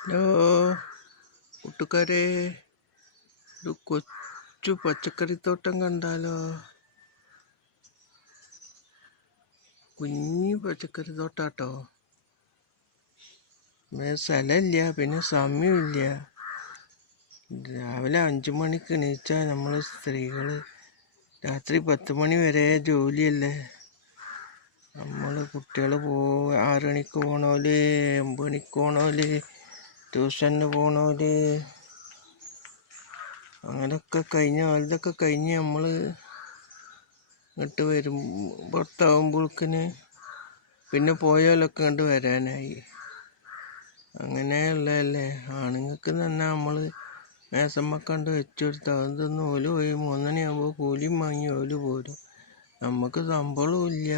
Hello കൂട്ടുകാരെ, ഒരു കൊച്ചു പച്ചക്കറിത്തോട്ടം കണ്ടാലോ? കുഞ്ഞു പച്ചക്കറിത്തോട്ടാട്ടോ. സ്ഥലമില്ല, പിന്നെ സമയമില്ല. രാവിലെ 5 മണിക്ക് എണീച്ചാൽ നമ്മൾ സ്ത്രീകൾ രാത്രി 10 മണി വരെ ജോലിയല്ലേ. നമ്മൾ കുട്ടികൾ 6 മണിക്ക് പോണോല്, 9 മണിക്ക് പോണോല്, ട്യൂഷന് പോണോല്, അങ്ങനെയൊക്കെ അതൊക്കെ കഴിഞ്ഞ് നമ്മൾ ഇങ്ങോട്ട് വരും. പുറത്താവുമ്പോഴേക്കിന് പിന്നെ പോയാലൊക്കെ കണ്ട് വരാനായി. അങ്ങനെയുള്ളതല്ലേ. ആണുങ്ങൾക്ക് തന്നെ നമ്മൾ മേസമ്മക്കണ്ട് വെച്ചു കൊടുത്താൽ അതൊന്നും ഓല് പോയി 3 മണിയാകുമ്പോൾ കൂലിയും വാങ്ങി ഓല് പോരും. നമുക്ക് ശമ്പളവും ഇല്ല,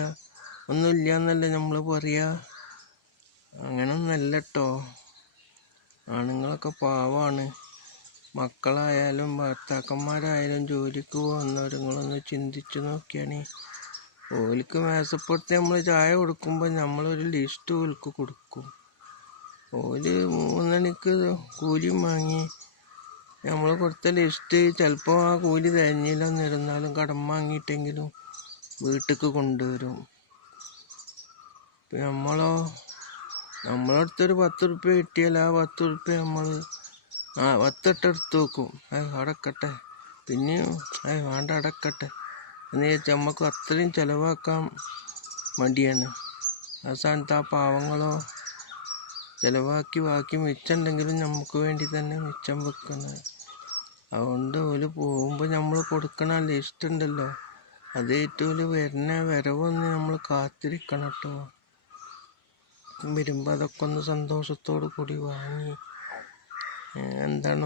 ഒന്നുമില്ല എന്നല്ലേ നമ്മൾ പറയാ. അങ്ങനൊന്നല്ല കേട്ടോ. ആണുങ്ങളൊക്കെ പാവാണ്. മക്കളായാലും ഭർത്താക്കന്മാരായാലും ജോലിക്ക് പോകുന്നവരുങ്ങളൊന്ന് ചിന്തിച്ചു നോക്കിയാണ്. ഓലിക്ക് മേശപ്പുറത്ത് നമ്മൾ ചായ കൊടുക്കുമ്പോൾ നമ്മളൊരു ലിസ്റ്റ് ഓൽക്ക് കൊടുക്കും. ഓല് 3 മണിക്ക് കൂലിയും വാങ്ങി നമ്മൾ കൊടുത്ത ലിസ്റ്റ് ചിലപ്പോൾ ആ കൂലി തികഞ്ഞില്ലെന്നിരുന്നാലും കടം വാങ്ങിയിട്ടെങ്കിലും വീട്ടിലേക്ക് കൊണ്ടുവരും. നമ്മളടുത്തൊരു 10 ഉറുപ്പ്യ കിട്ടിയാൽ ആ 10 ഉറുപ്പ്യ നമ്മൾ 10 എടുത്ത് വെക്കും. അടക്കട്ടെ, പിന്നെയും വേണ്ട അടക്കട്ടെ എന്ന് ചോദിച്ചാൽ നമുക്ക് അത്രയും ചിലവാക്കാൻ മടിയാണ്. ആ സ്ഥാനത്ത് ആ പാവങ്ങളോ ചിലവാക്കി ബാക്കി മിച്ചമുണ്ടെങ്കിലും നമുക്ക് വേണ്ടി തന്നെ മിച്ചം വെക്കുന്നത്. അതുകൊണ്ട് ഓല് പോകുമ്പോൾ നമ്മൾ കൊടുക്കണ ലിസ്റ്റ് ഉണ്ടല്ലോ, അത് ഏറ്റവും വരുന്ന വരവൊന്ന് നമ്മൾ കാത്തിരിക്കണം കേട്ടോ. വരുമ്പോൾ അതൊക്കെ ഒന്ന് സന്തോഷത്തോടു കൂടി വാങ്ങി. എന്താണ്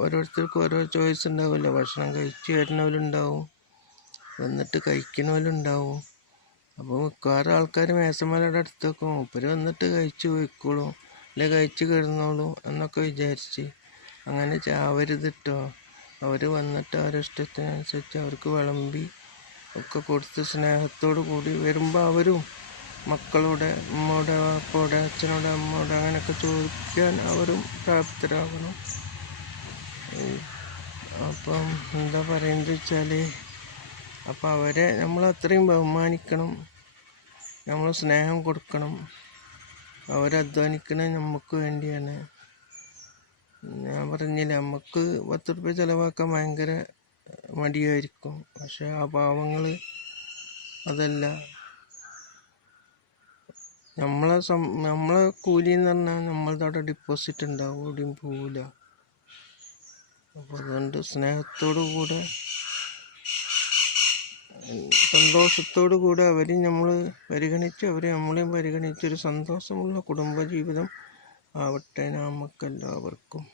ഓരോരുത്തർക്കും ഓരോ ചോയ്സ് ഉണ്ടാവില്ല. ഭക്ഷണം കഴിച്ച് വരുന്നവരുണ്ടാവും, വന്നിട്ട് കഴിക്കുന്നവരുണ്ടാവും. അപ്പോൾ മിക്കവാറും ആൾക്കാർ മേശമലയുടെ അടുത്ത് വെക്കും. മൂപ്പര് വന്നിട്ട് കഴിച്ച് പോയിക്കോളും, അല്ലെ കഴിച്ച് കിടന്നോളും എന്നൊക്കെ വിചാരിച്ച്. അങ്ങനെ ചാവരുത് കേട്ടോ. അവർ വന്നിട്ട് അവരുടെ ഇഷ്ടത്തിനനുസരിച്ച് അവർക്ക് വിളമ്പി ഒക്കെ കൊടുത്ത് സ്നേഹത്തോടു കൂടി വരുമ്പോൾ അവരും മക്കളോടെ, അമ്മോടെ, അപ്പോടെ, അച്ഛനോടെ, അമ്മോടെ അങ്ങനെയൊക്കെ ചോദിക്കാൻ അവരും പ്രാപ്തരാകണം. അപ്പം എന്താ പറയുന്നത് വെച്ചാൽ, അപ്പം അവരെ നമ്മൾ അത്രയും ബഹുമാനിക്കണം, നമ്മൾ സ്നേഹം കൊടുക്കണം. അവരധ്വാനിക്കണത് നമുക്ക് വേണ്ടിയാണ്. ഞാൻ പറഞ്ഞില്ല, നമുക്ക് 10 ഉറുപ്പ്യ ചിലവാക്കാൻ ഭയങ്കര മടിയായിരിക്കും. പക്ഷെ ആ പാവങ്ങൾ അതല്ല. നമ്മളെ കൂലി എന്ന് പറഞ്ഞാൽ നമ്മളുടെ അവിടെ ഡിപ്പോസിറ്റ് ഉണ്ടാവും, എവിടെയും പോവില്ല. അപ്പോൾ അതുകൊണ്ട് സ്നേഹത്തോടു സന്തോഷത്തോടു കൂടെ അവരെയും നമ്മൾ പരിഗണിച്ച് അവർ നമ്മളെയും പരിഗണിച്ചൊരു സന്തോഷമുള്ള കുടുംബജീവിതം ആവട്ടെ നമുക്കെല്ലാവർക്കും.